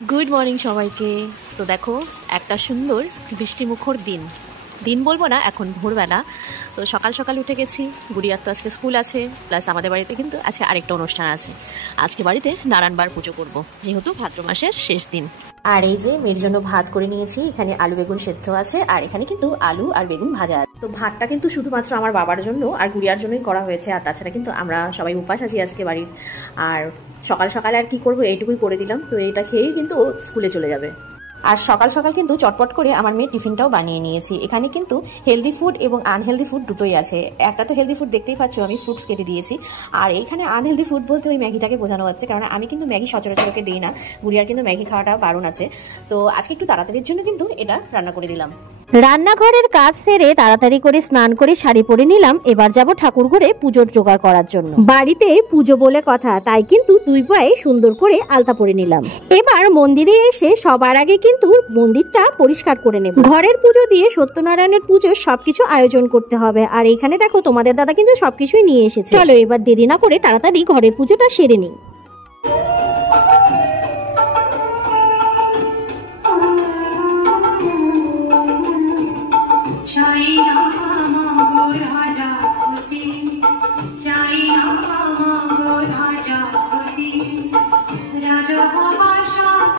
Good morning সবাইকে। তো দেখো একটা সুন্দর বৃষ্টিমুখর দিন দিন বলবো না, এখন ভোরবেলা। তো সকাল সকাল উঠে গেছি, গুড়িয়ার তো আজকে স্কুল আছে, প্লাস আমাদের বাড়িতে কিন্তু আছে আরেকটা অনুষ্ঠান আছে। আজকে বাড়িতে নারায়ণবার পুজো করব, যেহেতু ভাদ্র মাসের শেষ দিন। আর এই যে মেয়ের জন্য ভাত করে নিয়েছি, এখানে আলু বেগুন সেদ্ধ আছে, আর এখানে কিন্তু আলু আর বেগুন ভাজা আছে। তো ভাতটা কিন্তু শুধুমাত্র আমার বাবার জন্য আর গুড়িয়ার জন্যই করা হয়েছে, আর তাছাড়া কিন্তু আমরা সবাই উপাস আছি আজকে বাড়ির। আর সকাল সকালে আর কি করবো, এইটুকুই করে দিলাম। তো এইটা খেয়েই কিন্তু ও স্কুলে চলে যাবে। আর সকাল সকাল কিন্তু চটপট করে আমার মেয়ের টিফিনটাও বানিয়ে নিয়েছি। এখানে কিন্তু হেলদি ফুড এবং আনহেলদি ফুড দুটোই আছে। একটা তো হেলদি ফুড দেখতেই পাচ্ছ, আমি ফ্রুটস কেটে দিয়েছি। আর এইখানে আনহেলদি ফুড বলতে ওই ম্যাগিটাকে বোঝানো হচ্ছে, কারণ আমি কিন্তু ম্যাগি সচরাচর ওকে দিই না। গুড়িয়ার কিন্তু ম্যাগি খাওয়াটা বারণ আছে। তো আজকে একটু তাড়াতাড়ির জন্য কিন্তু এটা রান্না করে দিলাম। রান্নাঘরের কাজ সেরে তাড়াতাড়ি করে স্নান করে শাড়ি পরে নিলাম। এবার যাব ঠাকুর ঘরে পুজোর জোগাড় করার জন্য। বাড়িতে পুজো বলে কথা, তাই কিন্তু দুই পায়ে সুন্দর করে আলতা পরে নিলাম। এবার মন্দিরে এসে সবার আগে কিন্তু মন্দিরটা পরিষ্কার করে নেব। ঘরের পুজো দিয়ে সত্যনারায়ণের পুজোর সবকিছু আয়োজন করতে হবে। আর এইখানে দেখো তোমাদের দাদা কিন্তু সবকিছুই নিয়ে এসেছে। চলো এবার দেরি না করে তাড়াতাড়ি ঘরের পুজোটা সেরে নিই।